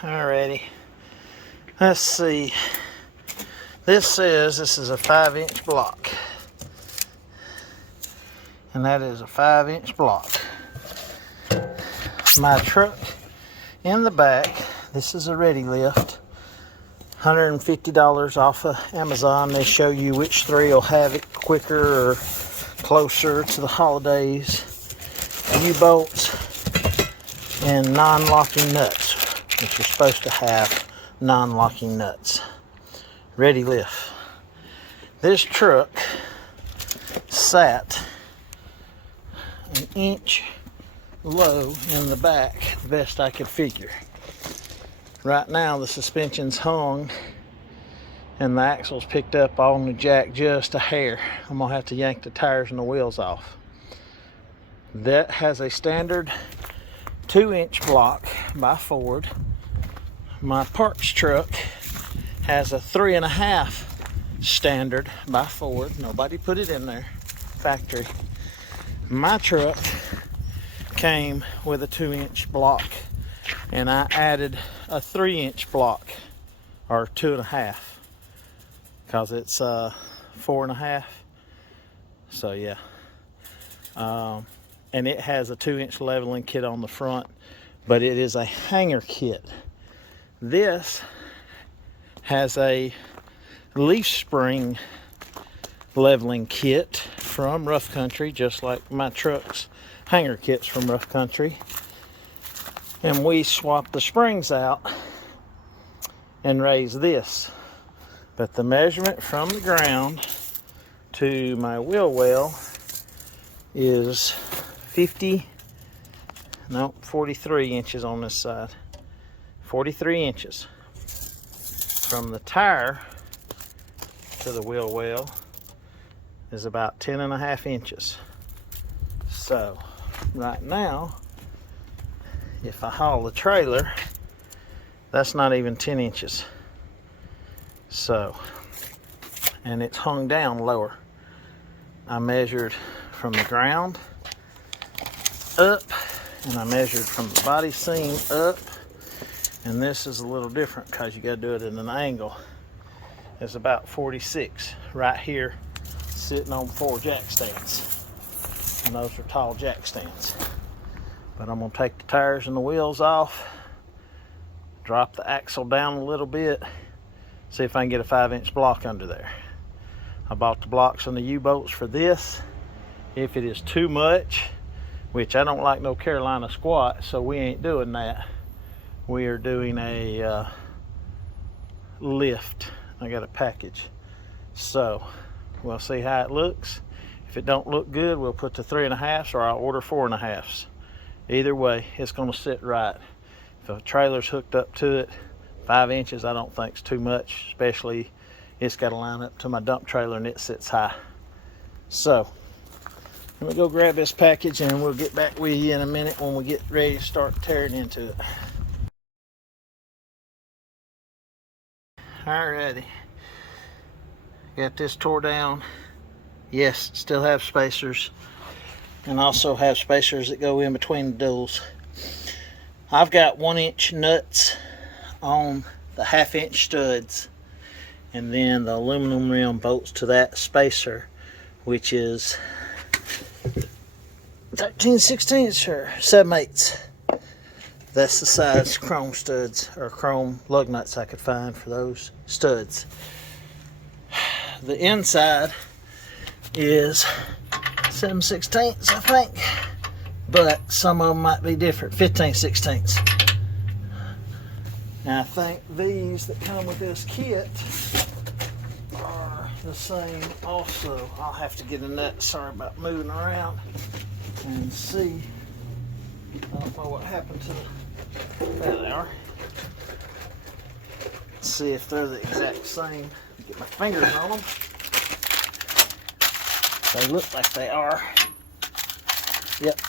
Alrighty, let's see. This says this is a 5-inch block, and that is a 5-inch block. My truck in the back, this is a Ready Lift, $150 off of Amazon. They show you which three will have it quicker or closer to the holidays. U-bolts and non-locking nuts, which you're supposed to have non-locking nuts. Ready Lift. This truck sat an inch low in the back, the best I could figure. Right now the suspension's hung and the axle's picked up on the jack just a hair. I'm gonna have to yank the tires and the wheels off. That has a standard 2-inch block by Ford. My parts truck has a 3.5 standard by Ford. Nobody put it in there, factory. My truck came with a 2-inch block, and I added a 3-inch block, or 2.5, because it's 4.5. So yeah. And it has a 2-inch leveling kit on the front, but it is a hanger kit. This has a leaf spring leveling kit from Rough Country, just like my truck's hanger kits from Rough Country. And we swapped the springs out and raised this. But the measurement from the ground to my wheel well is 43 inches on this side. 43 inches. From the tire to the wheel well is about 10.5 inches. So right now, if I haul the trailer, that's not even 10 inches. So, and it's hung down lower. I measured from the ground up, and I measured from the body seam up, and this is a little different because you got to do it at an angle. It's about 46 right here, sitting on 4 jack stands, and those are tall jack stands. But I'm going to take the tires and the wheels off, drop the axle down a little bit, see if I can get a 5-inch block under there. I bought the blocks on the U-bolts for this. If it is too much, which I don't like no Carolina squat, so we ain't doing that. We are doing a lift. I got a package. So we'll see how it looks. If it don't look good, we'll put the 3.5s, or I'll order 4.5s. Either way, it's gonna sit right. If a trailer's hooked up to it, 5 inches I don't think is too much, especially it's got to line up to my dump trailer and it sits high. So let me go grab this package and we'll get back with you in a minute when we get ready to start tearing into it. Alrighty, got this tore down. Yes, still have spacers, and also have spacers that go in between the duals. I've got 1-inch nuts on the 1/2-inch studs, and then the aluminum rim bolts to that spacer, which is 13/16 or 7/8. That's the size chrome studs or chrome lug nuts I could find for those studs. The inside is 7/16, I think, but some of them might be different. 15/16. And I think these that come with this kit are the same also. I'll have to get a nut, sorry about moving around, and see. I don't know what happened to the, there they are. Let's see if they're the exact same. Get my fingers on them. They look like they are. Yep.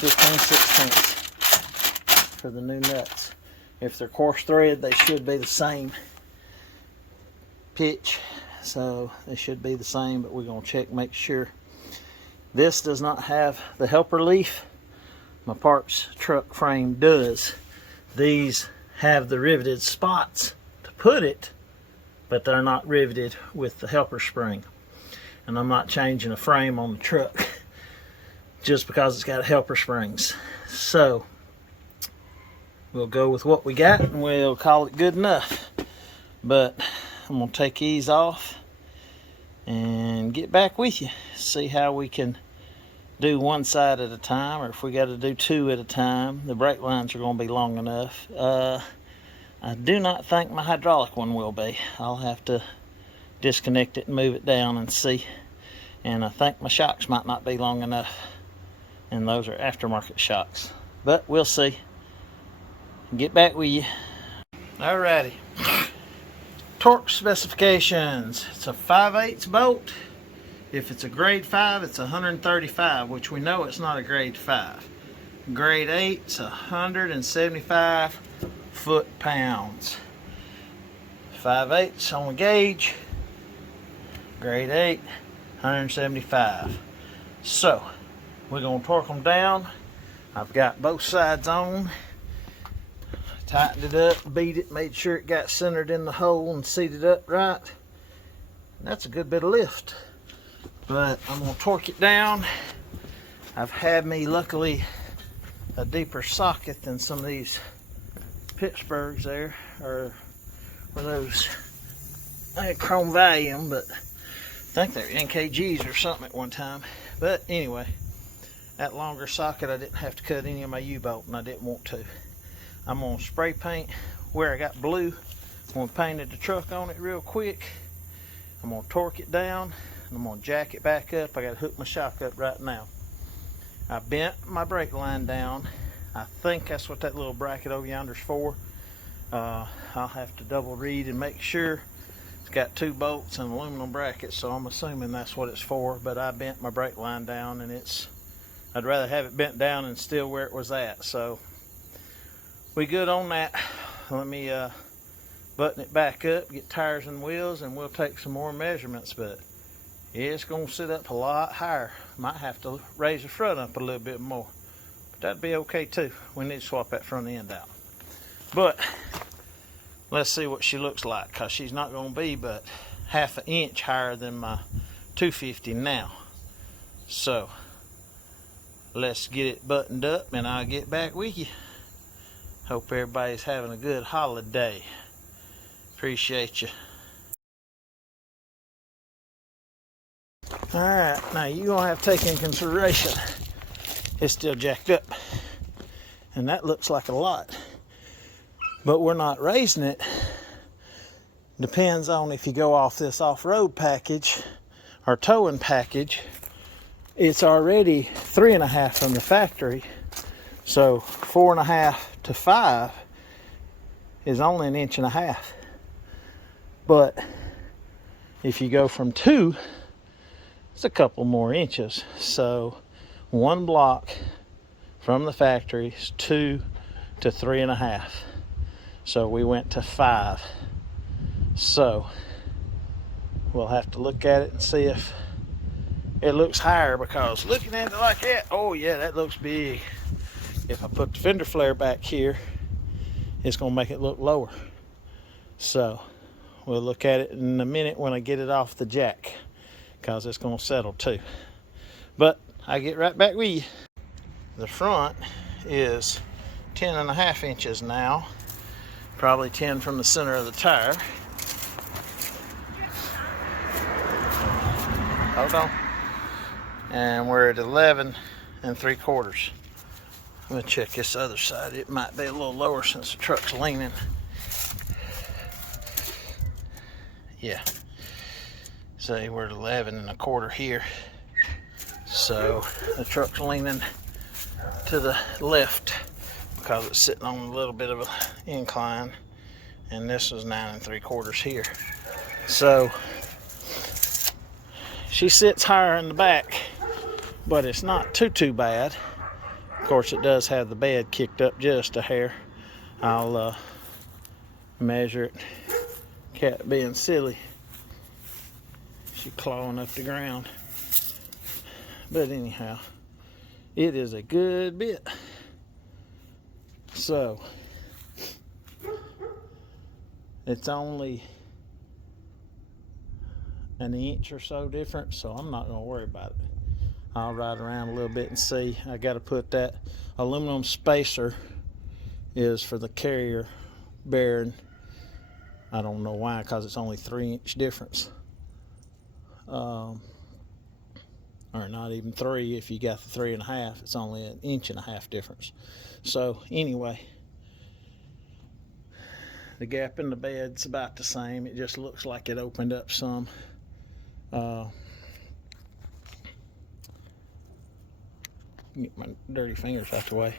15/16 for the new nuts. If they're coarse thread, they should be the same pitch, so they should be the same, but we're going to check, make sure. This does not have the helper leaf. My parts truck frame does. These have the riveted spots to put it, but they're not riveted with the helper spring. And I'm not changing a frame on the truck just because it's got helper springs. So we'll go with what we got and we'll call it good enough. But I'm gonna take these off and get back with you, see how we can do one side at a time, or if we got to do two at a time. The brake lines are going to be long enough. I do not think my hydraulic one will be. I'll have to disconnect it and move it down and see. And I think my shocks might not be long enough, and those are aftermarket shocks, but we'll see. Get back with you. Alrighty, torque specifications. It's a 5/8 bolt. If it's a grade 5, it's 135, which we know it's not a grade 5. Grade 8, it's 175 foot-pounds. 5/8 on the gauge. Grade 8, 175. So, we're going to torque them down. I've got both sides on. Tightened it up, beat it, made sure it got centered in the hole and seated up right. That's a good bit of lift. But I'm going to torque it down. I've had me, luckily, a deeper socket than some of these Pittsburghs there, or those, I had chrome Valium, but I think they're NKGs or something at one time. But anyway, that longer socket, I didn't have to cut any of my U-bolt, and I didn't want to. I'm going to spray paint where I got blue. I'm going to paint the truck on it real quick. I'm going to torque it down. I'm going to jack it back up. I got to hook my shock up right now. I bent my brake line down. I think that's what that little bracket over yonder is for. I'll have to double read and make sure. It's got 2 bolts and aluminum brackets, so I'm assuming that's what it's for. But I bent my brake line down, and I'd rather have it bent down and still where it was at. So we good on that. Let me button it back up, get tires and wheels, and we'll take some more measurements. But it's going to sit up a lot higher. Might have to raise the front up a little bit more, but that'd be okay too. We need to swap that front end out. But let's see what she looks like, because she's not going to be but half an inch higher than my 250 now. So let's get it buttoned up and I'll get back with you. Hope everybody's having a good holiday. Appreciate you. Alright, now you're going to have to take in consideration it's still jacked up, and that looks like a lot, but we're not raising it. Depends on if you go off this off-road package or towing package. It's already 3.5 from the factory, so 4.5 to 5 is only 1.5 inches. But if you go from 2, it's a couple more inches. So 1 block from the factory is 2 to 3.5. So we went to 5. So we'll have to look at it and see if it looks higher, because looking at it like that, oh yeah, that looks big. If I put the fender flare back here, it's going to make it look lower. So we'll look at it in a minute when I get it off the jack, because it's going to settle too. But I get right back with you. The front is 10.5 inches now, probably 10 from the center of the tire. Hold on. And we're at 11 3/4. I'm gonna check this other side. It might be a little lower since the truck's leaning. Yeah. See, we're at 11 1/4 here. So the truck's leaning to the left because it's sitting on a little bit of an incline, and this is 9 3/4 here. So she sits higher in the back, but it's not too bad. Of course, it does have the bed kicked up just a hair. I'll measure it. Cat being silly, she clawing up the ground. But anyhow, it is a good bit. So It's only an inch or so different, so I'm not gonna worry about it. I'll ride around a little bit and see. I got to put that aluminum spacer is for the carrier bearing. I don't know why, because it's only 3-inch difference. Or not even 3 if you got the 3.5. It's only 1.5 inches difference. So anyway, the gap in the bed's about the same. It just looks like it opened up some. Get my dirty fingers out the way.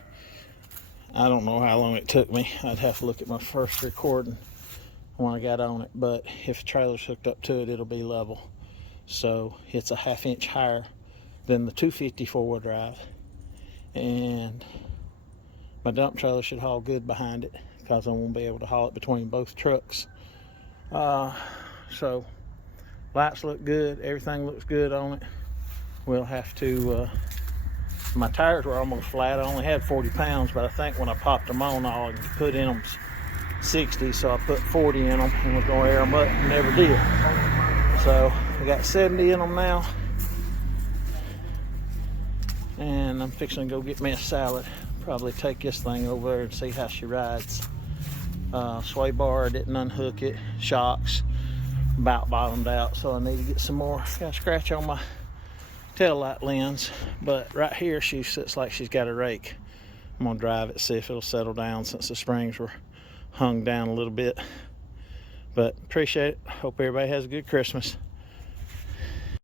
I don't know how long it took me. I'd have to look at my first recording when I got on it, but if the trailer's hooked up to it, it'll be level. So it's a 1/2 inch higher than the 250 four-wheel drive, and my dump trailer should haul good behind it, because I won't be able to haul it between both trucks. So lights look good, everything looks good on it. We'll have to my tires were almost flat. I only had 40 pounds, but I think when I popped them on, all I could put in them 60, so I put 40 in them and was gonna air them up and never did. So I got 70 in them now, and I'm fixing to go get me a salad. Probably take this thing over there and see how she rides. Sway bar, I didn't unhook it. Shocks about bottomed out, so I need to get some more. Got a scratch on my tail light lens, but right here she sits like she's got a rake. I'm gonna drive it, see if it'll settle down, since the springs were hung down a little bit. But appreciate it. Hope everybody has a good Christmas.